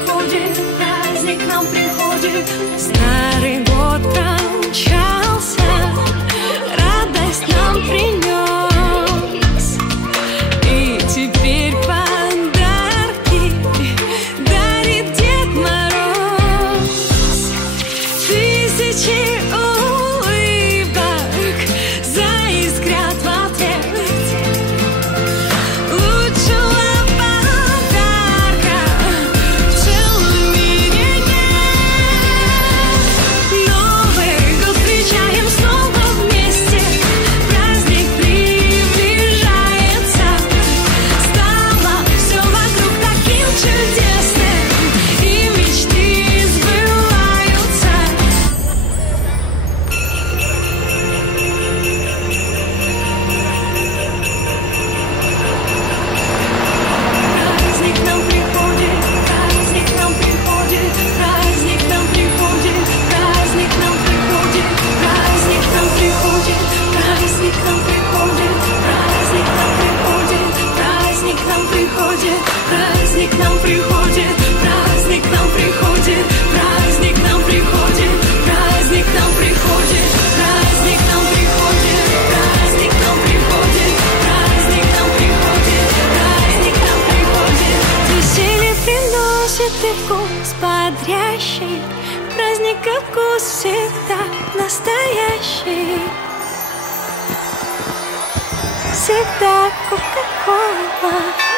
приходит, праздник к нам приходит. Старый год промчался, радость нам принес, и теперь подарки дарит Дед Мороз. Тысячи улыбок заискрят в ответ. Лучшего подарка в целом мире нет. Новый год встречаем снова вместе, праздник приближается. Стало все вокруг таким чудесным, и мечты сбываются. Праздник к нам приходит, праздник к нам приходит, праздник к нам приходит, праздник к нам приходит, праздник к нам приходит, праздник к нам приходит, праздник к нам приходит, праздник к нам приходит, праздник к нам приходит, праздник к нам приходит, праздник к нам приходит, праздник к нам приходит, праздник к нам приходит, праздник к нам приходит, праздник к нам приходит, праздник к нам приходит. Веселье приносит и вкус бодрящий, праздника вкус всегда настоящий. Всегда Кока-Кола.